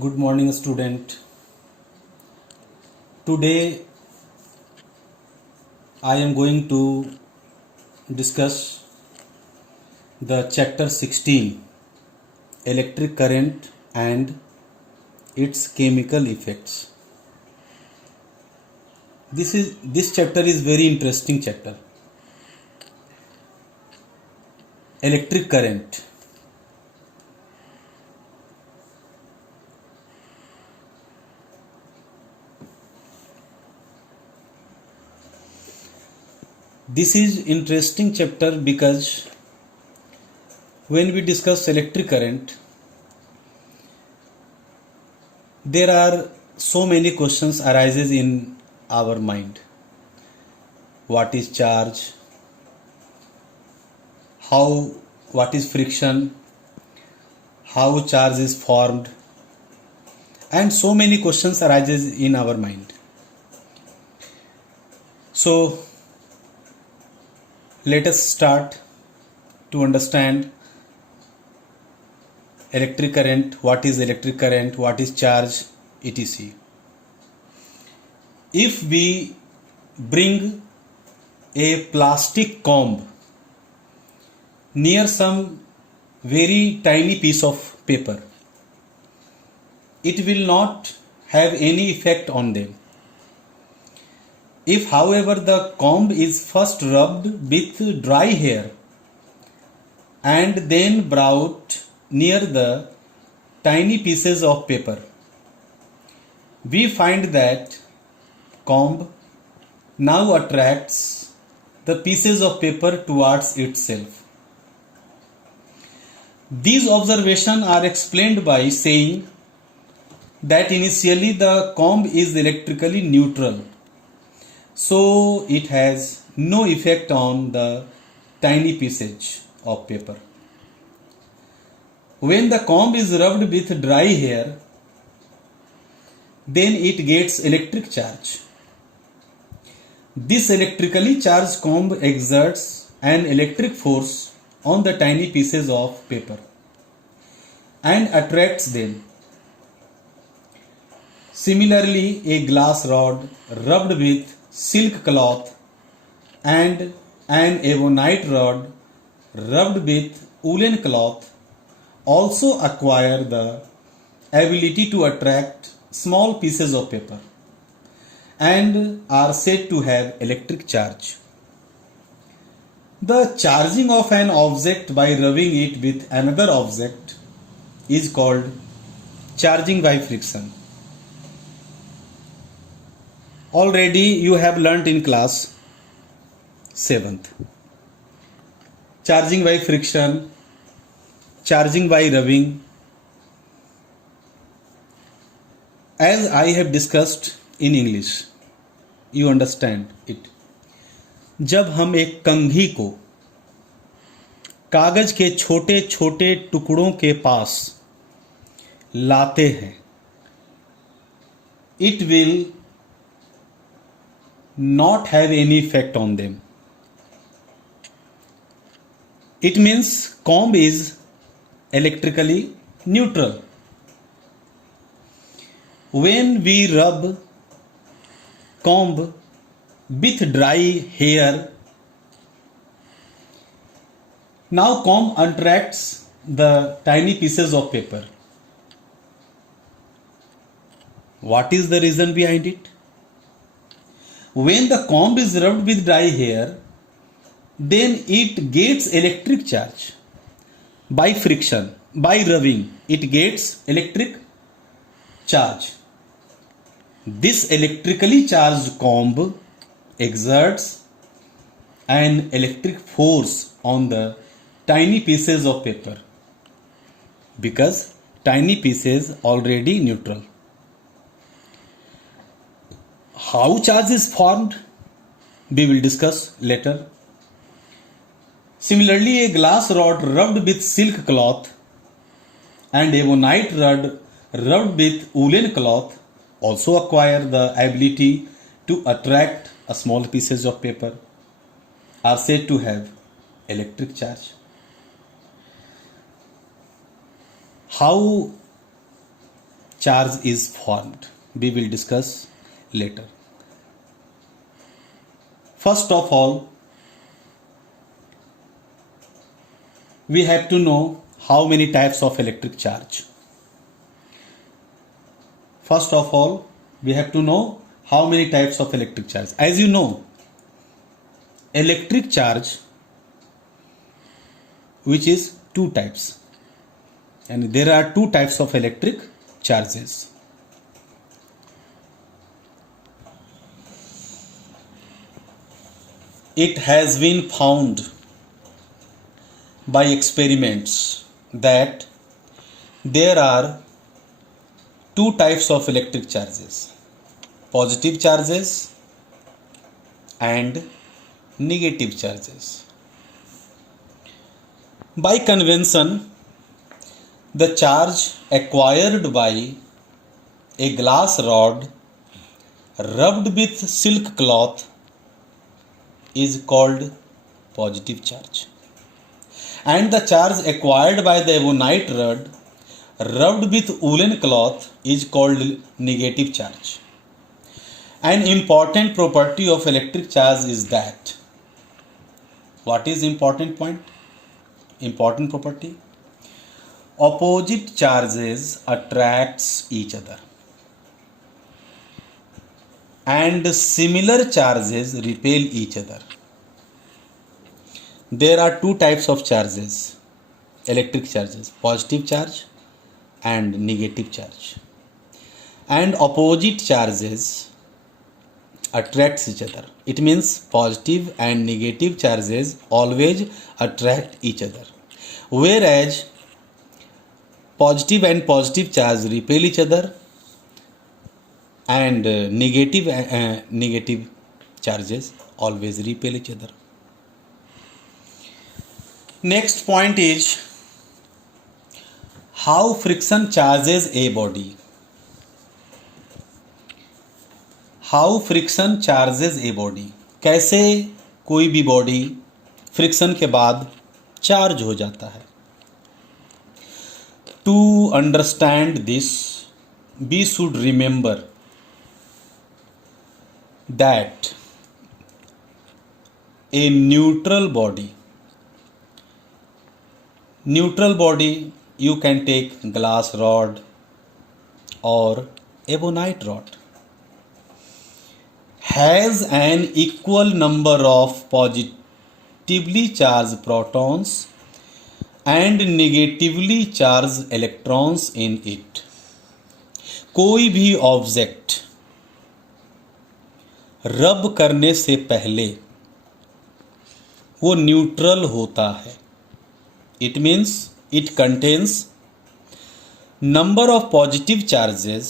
Good morning, student. Today I am going to discuss the chapter 16, electric current and its chemical effects. This chapter is very interesting chapter. Electric current. This is interesting chapter because when we discuss electric current, there are so many questions arises in our mind. What is charge? What is friction? How charge is formed? And so many questions arises in our mind. So let us start to understand electric current, what is electric current, what is charge, etc. If we bring a plastic comb near some very tiny piece of paper, it will not have any effect on them. If, however, the comb is first rubbed with dry hair and then brought near the tiny pieces of paper, we find that comb now attracts the pieces of paper towards itself. These observations are explained by saying that initially the comb is electrically neutral, so it has no effect on the tiny pieces of paper. When the comb is rubbed with dry hair, then it gets electric charge. This electrically charged comb exerts an electric force on the tiny pieces of paper and attracts them. Similarly, a glass rod rubbed with silk cloth and an ebonite rod rubbed with woolen cloth also acquire the ability to attract small pieces of paper and are said to have electric charge. The charging of an object by rubbing it with another object is called charging by friction. Already you have learnt in class 7th. Charging by friction, charging by rubbing. As I have discussed in English, you understand it. जब हम एक कंघी को कागज के छोटे छोटे टुकड़ों के पास लाते हैं, it will not have any effect on them. It means comb is electrically neutral. When we rub comb with dry hair, now comb attracts the tiny pieces of paper. What is the reason behind it? When the comb is rubbed with dry hair, then it gets electric charge. By friction, by rubbing, it gets electric charge. This electrically charged comb exerts an electric force on the tiny pieces of paper because tiny pieces already neutral. How charge is formed, we will discuss later. Similarly, a glass rod rubbed with silk cloth and ebonite rod rubbed with woolen cloth also acquire the ability to attract small pieces of paper, are said to have electric charge. How charge is formed. We will discuss later. First of all, we have to know how many types of electric charge. First of all, we have to know how many types of electric charge. As you know, electric charge, which is two types, and there are two types of electric charges. It has been found by experiments that there are two types of electric charges: positive charges and negative charges. By convention, the charge acquired by a glass rod rubbed with silk cloth is called positive charge, and the charge acquired by the ebonite rod rubbed with woolen cloth is called negative charge. An important property of electric charge is that, what is important point? Important property: opposite charges attracts each other and similar charges repel each other. There are two types of charges, electric charges: positive charge and negative charge. And opposite charges attracts each other. It means positive and negative charges always attract each other, whereas positive and positive charge repel each other, and negative charges always repel each other. Next point is how friction charges a body. How friction charges a body. कैसे कोई भी body friction के बाद charge हो जाता है. To understand this, we should remember that a neutral body, you can take glass rod or ebonite rod, has an equal number of positively charged protons and negatively charged electrons in it. कोई भी object रब करने से पहले वो neutral होता है. It means it contains number of positive charges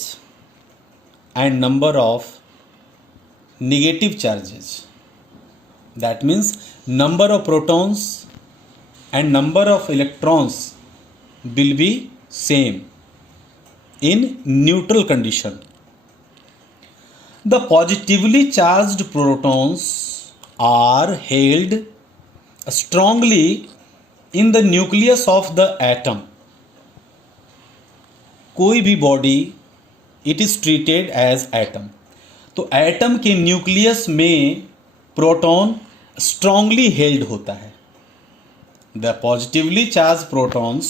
and number of negative charges. That means number of protons and number of electrons will be same in neutral condition. The positively charged protons are held strongly in the nucleus of the atom. कोई भी body it is treated as atom. तो atom के nucleus में proton strongly held होता है. The positively charged protons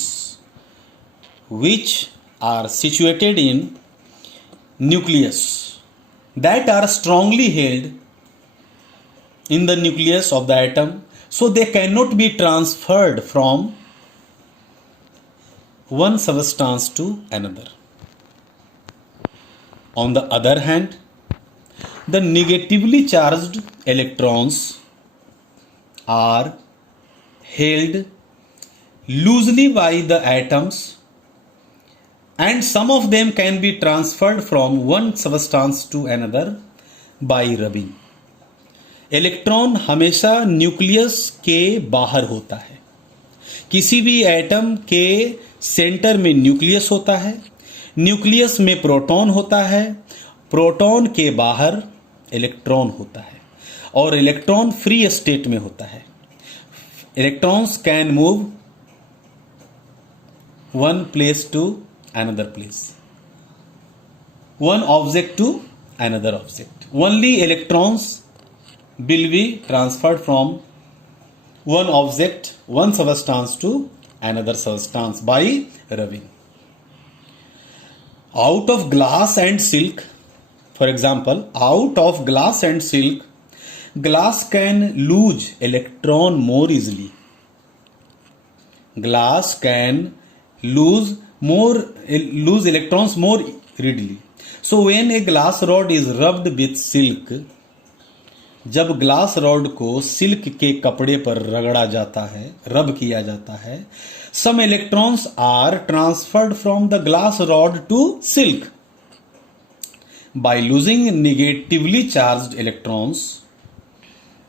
which are situated in nucleus that are strongly held in the nucleus of the atom, so they can not be transferred from one substance to another. On the other hand, the negatively charged electrons are held loosely by the atoms, and some of them can be transferred from one substance to another by rubbing. Electron हमेशा nucleus के बाहर होता है. किसी भी atom के centre में nucleus होता है, न्यूक्लियस में प्रोटॉन होता है, प्रोटॉन के बाहर इलेक्ट्रॉन होता है, और इलेक्ट्रॉन फ्री स्टेट में होता है. Electrons can move one place to another place. one object to another object. Only electrons will be transferred from one object, one substance to another substance by rubbing. Out of glass and silk, for example, out of glass and silk, glass can lose electron more easily. Glass can lose electrons more readily. So when a glass rod is rubbed with silk, जब glass rod को silk के कपड़े पर रगड़ा जाता है, रब किया जाता है, some electrons are transferred from the glass rod to silk. By losing negatively charged electrons,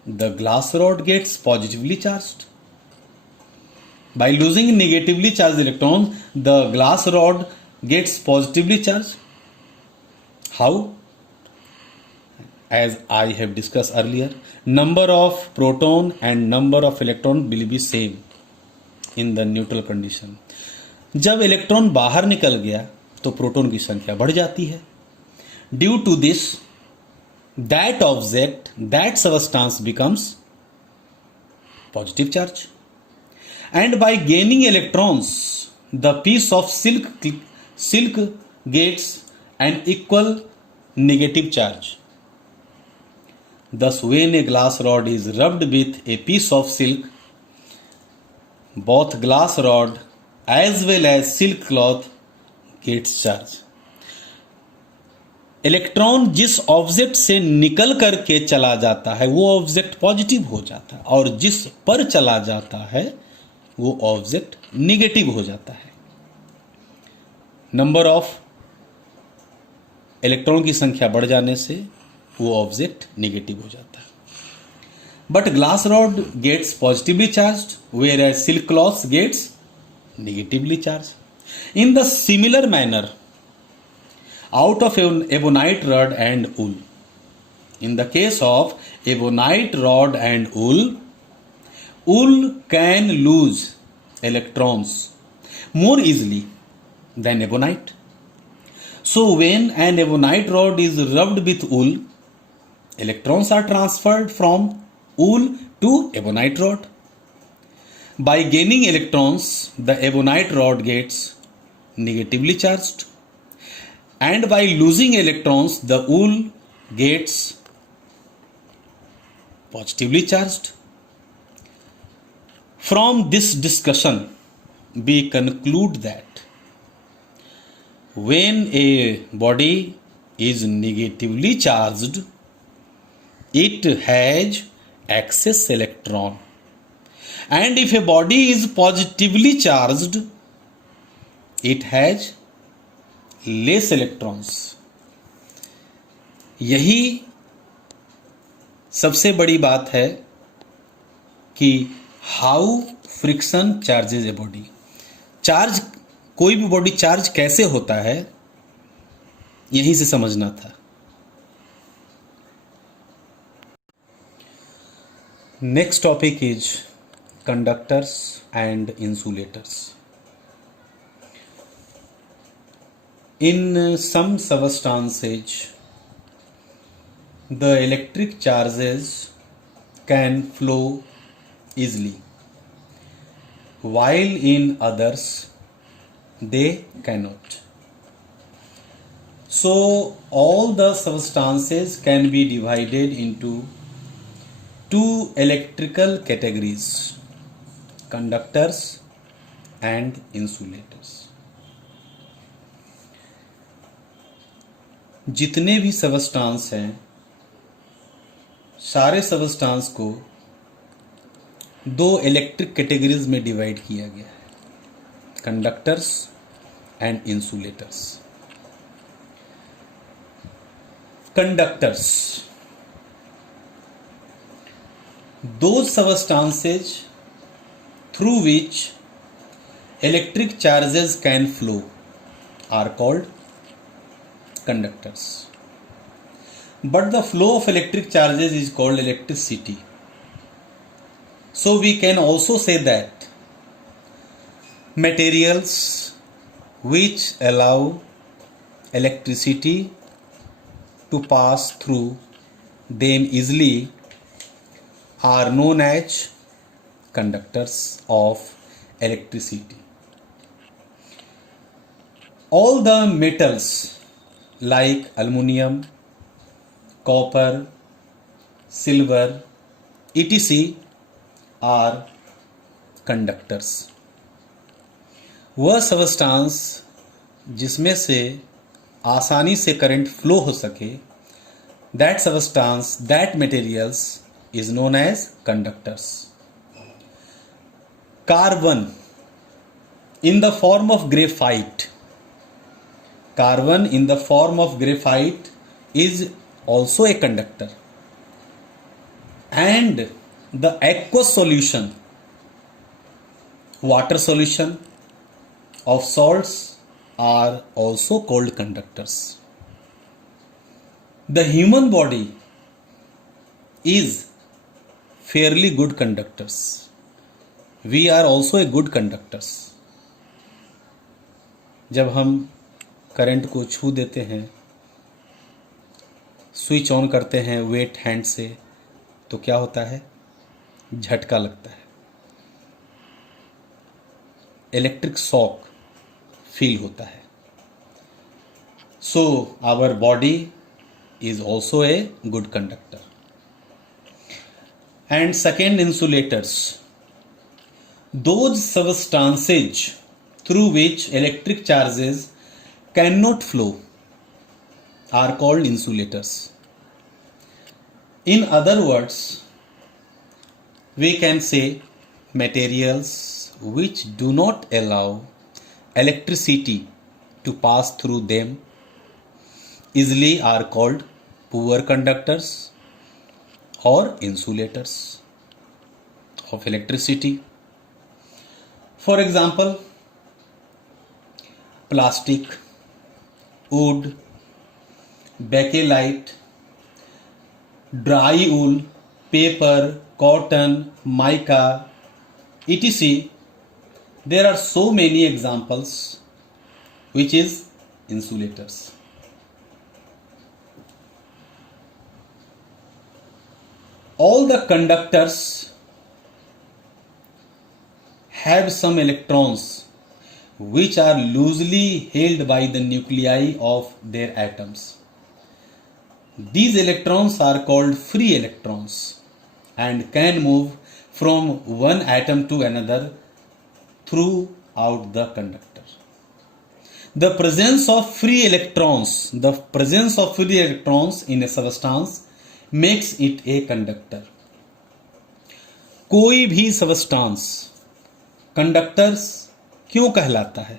the glass rod gets positively charged. By losing negatively charged electrons, the glass rod gets positively charged. How? As I have discussed earlier, number of proton and number of electron will be same in the neutral condition. जब electron बाहर निकल गया तो proton की संख्या बढ़ जाती है. Due to this, that object, that substance becomes positive charge. And by gaining electrons, the piece of silk gets an equal negative charge. Thus, when a glass rod is rubbed with a piece of silk, both glass rod as well as silk cloth gets charge. Electron जिस object से निकल करके चला जाता है वो object positive हो जाता है, और जिस पर चला जाता है वो ऑब्जेक्ट निगेटिव हो जाता है. नंबर ऑफ इलेक्ट्रॉन की संख्या बढ़ जाने से वो ऑब्जेक्ट निगेटिव हो जाता है. But glass rod gets positively charged, whereas silk cloth gets negatively charged. In the similar manner, out of ebonite rod and wool. In the case of ebonite rod and wool, wool can lose electrons more easily than ebonite. So when an ebonite rod is rubbed with wool, electrons are transferred from wool to ebonite rod. By gaining electrons, the ebonite rod gets negatively charged, and by losing electrons, the wool gets positively charged. From this discussion, we conclude that when a body is negatively charged, it has excess electron. And if a body is positively charged, it has less electrons. यही सबसे बड़ी बात है कि how friction charges a body. Charge, कोई भी body charge कैसे होता है यहीं से समझना था. Next topic is conductors and insulators. In some substances, the electric charges can flow easily, while in others they cannot. So all the substances can be divided into two electrical categories: conductors and insulators. जितने भी substance हैं सारे substance को दो electric categories में divide किया गया है: conductors and insulators. Conductors, those substances through which electric charges can flow are called conductors. But the flow of electric charges is called electricity. So we can also say that materials which allow electricity to pass through them easily are known as conductors of electricity. All the metals like aluminum, copper, silver, etc. are conductors. वह substance जिसमें से आसानी से current flow हो सके, that substance, that materials is known as conductors. Carbon in the form of graphite. Carbon in the form of graphite is also a conductor. And the aqueous solution, water solution of salts are also called conductors. The human body is fairly good conductors. We are also a good conductors. जब हम current को छू देते हैं, switch on करते हैं wait hand से, तो क्या होता है? झटका लगता है, इलेक्ट्रिक शॉक फील होता है. So our body is also a good conductor. And second, insulators. Those substances through which electric charges cannot flow are called insulators. In other words, we can say materials which do not allow electricity to pass through them easily are called poor conductors or insulators of electricity. For example, plastic, wood, bakelite, dry wool, paper, cotton, mica, etc. There are so many examples which is insulators. All the conductors have some electrons which are loosely held by the nuclei of their atoms. These electrons are called free electrons and can move from one atom to another throughout the conductor. The presence of free electrons in a substance makes it a conductor. कोई भी substance conductors क्यों कहलाता है?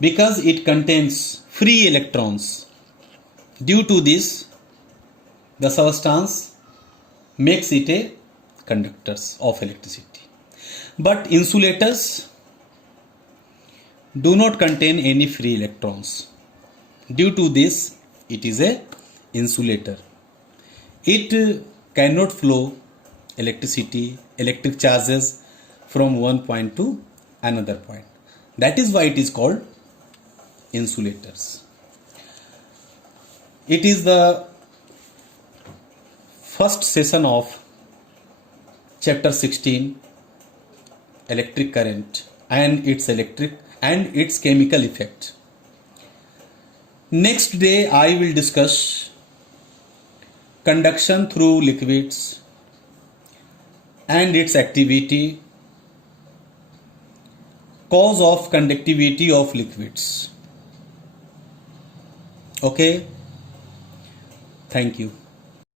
Because it contains free electrons. Due to this, the substance makes it a conductors of electricity. But insulators do not contain any free electrons. Due to this, it is a insulator. It cannot flow electric charges from one point to another point. That is why it is called insulators. It is the first session of chapter 16, electric current and its chemical effect. Next day I will discuss conduction through liquids and its activity, cause of conductivity of liquids. Okay, thank you.